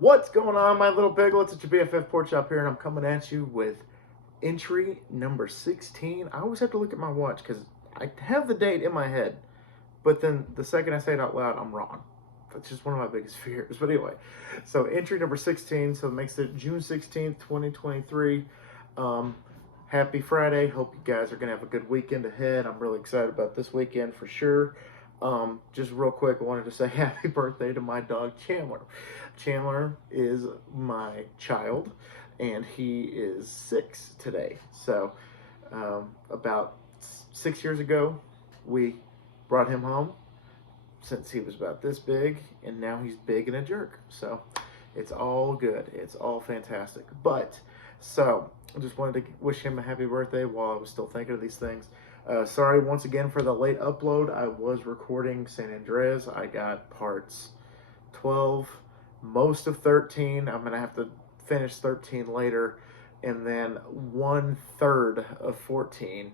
What's going on, my little piglets? It's your BFF Pork Chop here, and I'm coming at you with entry number 16. I always have to look at my watch because I have the date in my head, but then the second I say it out loud, I'm wrong. That's just one of my biggest fears. But anyway, so entry number 16, so it makes it June 16th, 2023. Happy Friday. Hope you guys are going to have a good weekend ahead. I'm really excited about this weekend for sure. Just real quick, I wanted to say happy birthday to my dog Chandler. Chandler is my child, and he is 6 today. So, about 6 years ago, we brought him home since he was about this big, and now he's big and a jerk. So, it's all good. It's all fantastic. So, I just wanted to wish him a happy birthday while I was still thinking of these things. Sorry once again for the late upload. I was recording San Andreas. I got parts 12, most of 13. I'm going to have to finish 13 later, and then 1/3 of 14.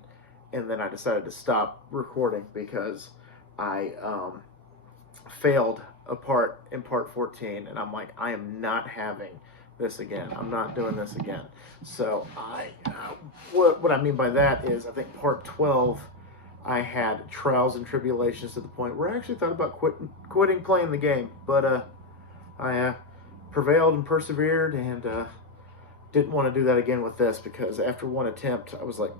And then I decided to stop recording because I failed a part in part 14, and I'm like, I am not having this again. I'm not doing this again. So what I mean by that is, I think part 12, I had trials and tribulations to the point where I actually thought about quitting playing the game, but I prevailed and persevered, and didn't want to do that again with this, because after one attempt, I was like,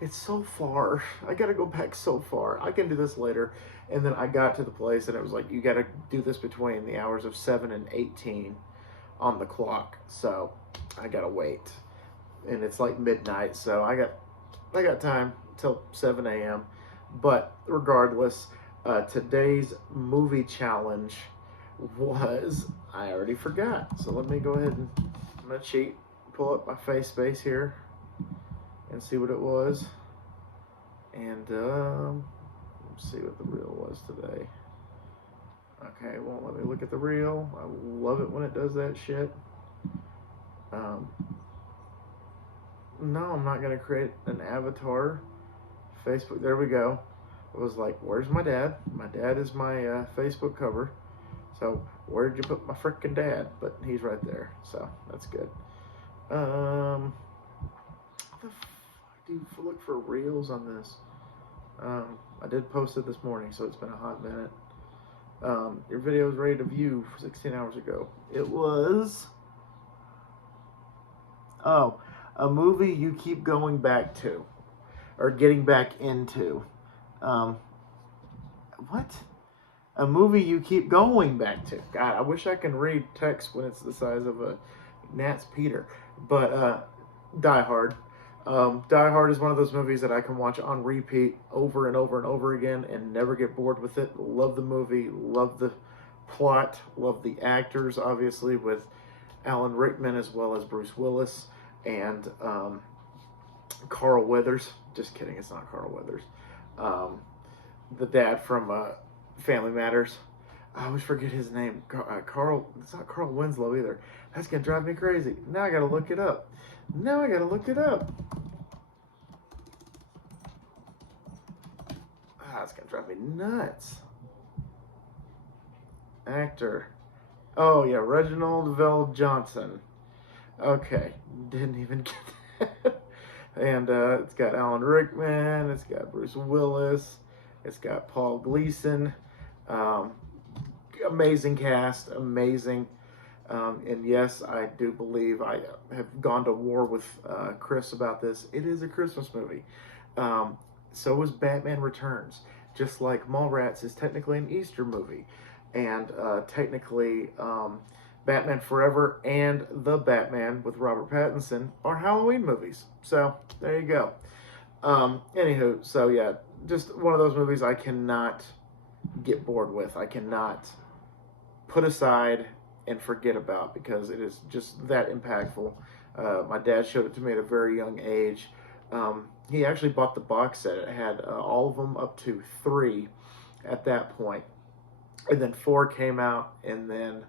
it's so far. I got to go back so far. I can do this later. And then I got to the place, and it was like, you got to do this between the hours of 7 and 18 on the clock. So I got to wait. And it's like midnight, so I got time till 7 a.m. But regardless, today's movie challenge was, I already forgot. So let me go ahead and, I'm going to cheat, pull up my face space here and see what it was. And let's see what the reel was today. Okay, it won't let me look at the reel. I love it when it does that shit. No, I'm not going to create an avatar. Facebook, there we go. It was like, where's my dad? My dad is my Facebook cover. So where'd you put my freaking dad? But he's right there, so that's good. What the fuck do you look for reels on this? I did post it this morning, so it's been a hot minute. Your video is ready to view 16 hours ago. It was, a movie you keep going back to, or getting back into. What? A movie you keep going back to. God, I wish I can read text when it's the size of a gnat's Peter. But Die Hard. Die Hard is one of those movies that I can watch on repeat over and over and over again and never get bored with it. Love the movie, love the plot, love the actors, obviously, with Alan Rickman as well as Bruce Willis and Carl Weathers. Just kidding, it's not Carl Weathers. The dad from Family Matters. I always forget his name. Carl, it's not Carl Winslow either. That's going to drive me crazy. Now I got to look it up. It's going to drive me nuts. Actor. Oh, yeah, Reginald VelJohnson. Okay, didn't even get that. And it's got Alan Rickman. It's got Bruce Willis. It's got Paul Gleason. Amazing cast, amazing. And yes, I do believe I have gone to war with Chris about this. It is a Christmas movie. So is Batman Returns. Just like Mallrats is technically an Easter movie. And technically, Batman Forever and The Batman with Robert Pattinson are Halloween movies. So there you go. Anywho, so yeah, just one of those movies I cannot get bored with. I cannot put aside and forget about, because it is just that impactful. My dad showed it to me at a very young age. He actually bought the box set. It had all of them up to 3 at that point. And then 4 came out, and then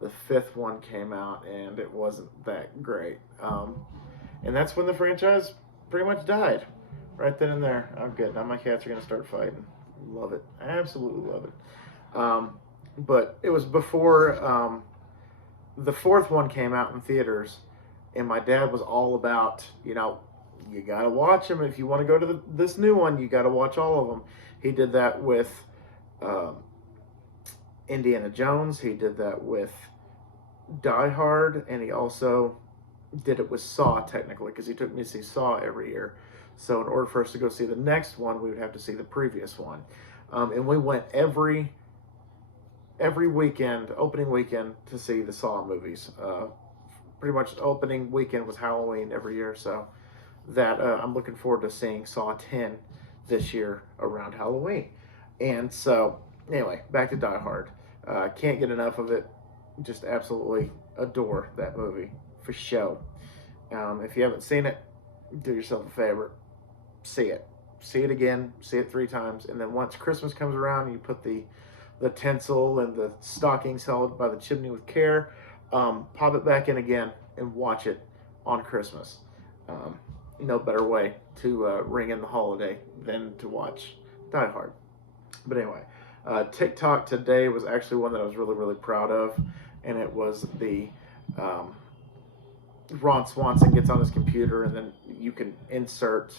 the 5th one came out, and it wasn't that great. And that's when the franchise pretty much died. Right then and there. I'm good. Now my cats are going to start fighting. Love it. Absolutely love it. but it was before the fourth one came out in theaters, and my dad was all about, you got to watch them. If you want to go to this new one, you got to watch all of them. He did that with um, Indiana Jones. He did that with Die Hard, and he also did it with Saw, technically, because he took me to see Saw every year. So in order for us to go see the next one, we would have to see the previous one. And we went every weekend, opening weekend, to see the Saw movies. Pretty much opening weekend was Halloween every year, so that I'm looking forward to seeing Saw 10 this year around Halloween. And so, anyway, back to Die Hard. Can't get enough of it. Just absolutely adore that movie for show. If you haven't seen it, do yourself a favor. See it. See it again. See it 3 times. And then once Christmas comes around, you put the tinsel and the stockings held by the chimney with care. Pop it back in again and watch it on Christmas. No better way to ring in the holiday than to watch Die Hard. But anyway, TikTok today was actually one that I was really, really proud of. And it was the Ron Swanson gets on his computer, and then you can insert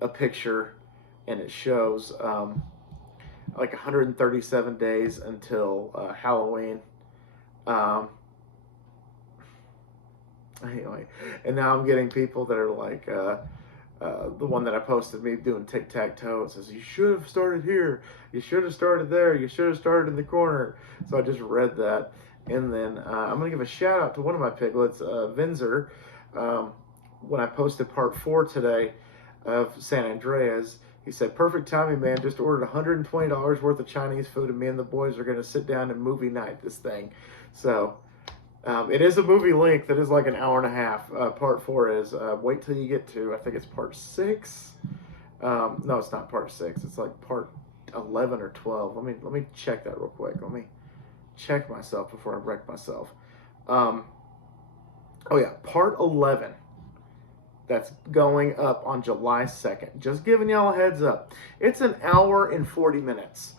a picture, and it shows like 137 days until Halloween. Anyway, and now I'm getting people that are like, the one that I posted, me doing tic-tac-toe, it says, you should have started here, you should have started there, you should have started in the corner. So I just read that. And then I'm going to give a shout out to one of my piglets, Vinzer. When I posted part 4 today of San Andreas, he said, perfect timing, man. Just ordered $120 worth of Chinese food, and me and the boys are going to sit down and movie night this thing. So it is a movie length. It is like an hour and a half. Part 4 is. Wait till you get to, I think it's part 6. No, it's not part 6. It's like part 11 or 12. Let me check that real quick. Let me check myself before I wreck myself. Oh yeah, part 11. That's going up on July 2nd. Just giving y'all a heads up. It's an hour and 40 minutes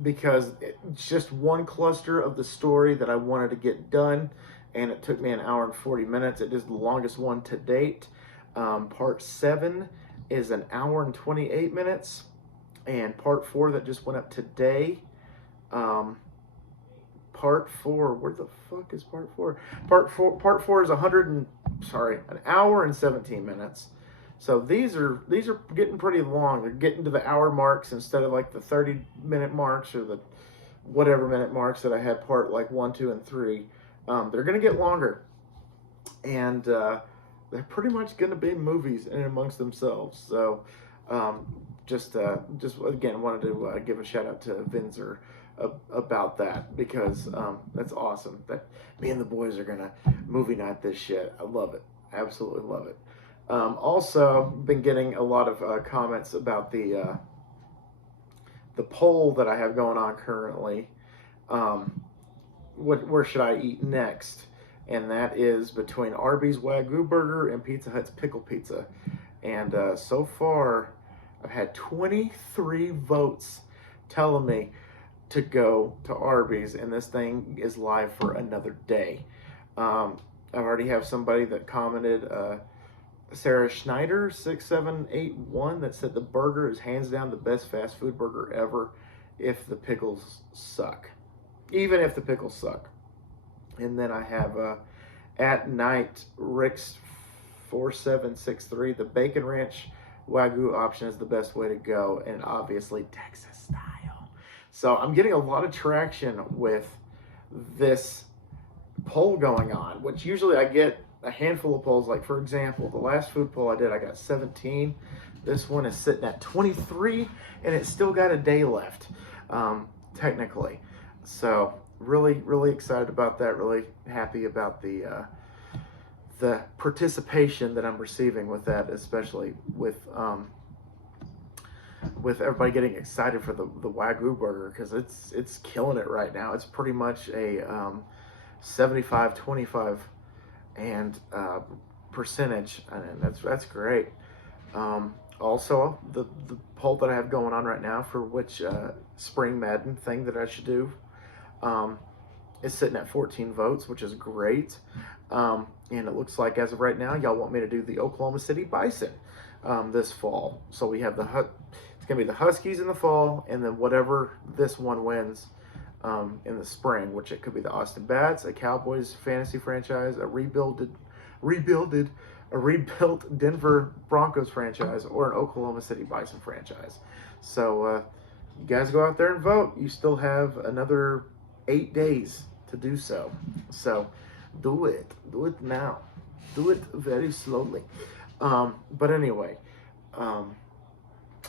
because it's just one cluster of the story that I wanted to get done, and it took me an hour and 40 minutes. It is the longest one to date. Part 7 is an hour and 28 minutes, and part 4 that just went up today, part 4, where the fuck is part 4? Part 4 is an hour and 17 minutes. So these are getting pretty long. They're getting to the hour marks instead of like the 30-minute marks or the whatever minute marks that I had part like 1, 2, and 3. They're gonna get longer, and they're pretty much gonna be movies in and amongst themselves. So just again wanted to give a shout out to Vinzer about that, because that's awesome that me and the boys are gonna movie night this shit. I love it. I absolutely love it. Also been getting a lot of comments about the poll that I have going on currently. Where should I eat next? And that is between Arby's Wagyu Burger and Pizza Hut's Pickle Pizza. And so far, I've had 23 votes telling me to go to Arby's, and this thing is live for another day. I already have somebody that commented, Sarah Schneider 6781, that said the burger is hands down the best fast food burger ever if the pickles suck. Even if the pickles suck. And then I have at night Rick's 4763, the bacon ranch Wagyu option is the best way to go, and obviously Texas style. So I'm getting a lot of traction with this poll going on, which usually I get a handful of polls. Like, for example, the last food poll I did, I got 17. This one is sitting at 23, and it's still got a day left, technically. So really, really excited about that. Really happy about the participation that I'm receiving with that, especially with everybody getting excited for the Wagyu burger, because it's killing it right now. It's pretty much a 75-25 and percentage, and that's great. Also, the poll that I have going on right now for which Spring Madden thing that I should do, It's sitting at 14 votes, which is great. And it looks like as of right now, y'all want me to do the Oklahoma City Bison this fall. So we have it's going to be the Huskies in the fall, and then whatever this one wins in the spring, which it could be the Austin Bats, a Cowboys fantasy franchise, a rebuilt Denver Broncos franchise, or an Oklahoma City Bison franchise. So you guys go out there and vote. You still have another 8 days to do so. So do it. Do it now. Do it very slowly. But anyway,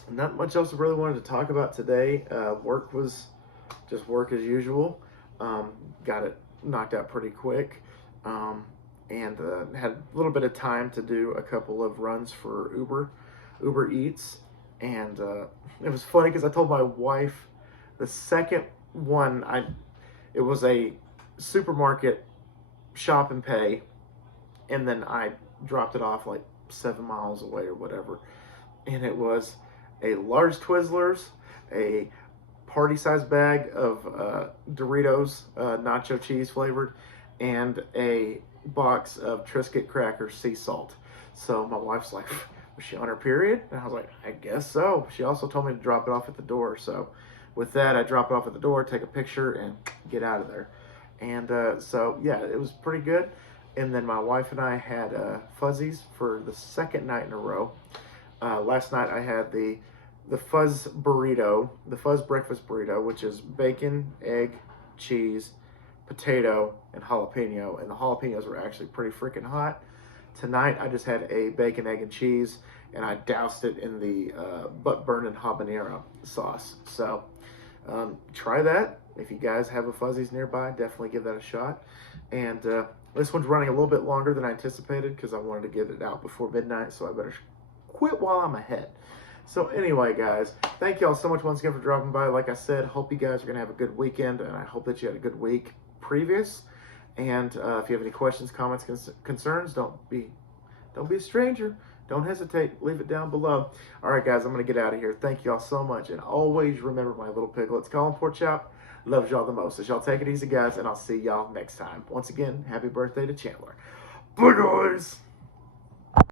not much else I really wanted to talk about today. Work was just work as usual. Got it knocked out pretty quick. And had a little bit of time to do a couple of runs for Uber Eats. And it was funny because I told my wife the second one, it was a supermarket shop and pay, and then I dropped it off like 7 miles away or whatever. And it was a large Twizzlers, a party-sized bag of Doritos, nacho cheese flavored, and a box of Triscuit crackers, sea salt. So my wife's like, was she on her period? And I was like, I guess so. She also told me to drop it off at the door. So with that, I drop it off at the door, take a picture, and get out of there. And so, yeah, it was pretty good. And then my wife and I had Fuzzies for the second night in a row. Last night I had the Fuzz burrito, the Fuzz breakfast burrito, which is bacon, egg, cheese, potato, and jalapeno. And the jalapenos were actually pretty freaking hot. Tonight I just had a bacon, egg, and cheese, and I doused it in the butt-burning habanero sauce. So try that. If you guys have a Fuzzies nearby, definitely give that a shot. And this one's running a little bit longer than I anticipated because I wanted to get it out before midnight, so I better quit while I'm ahead. So anyway, guys, thank you all so much once again for dropping by. Like I said, hope you guys are going to have a good weekend, and I hope that you had a good week previous. And if you have any questions, comments, concerns, don't be a stranger. Don't hesitate. Leave it down below. All right, guys, I'm going to get out of here. Thank you all so much. And always remember, my little piglets, Colin Pork Chop loves y'all the most. So y'all take it easy, guys, and I'll see y'all next time. Once again, happy birthday to Chandler. Bye, guys.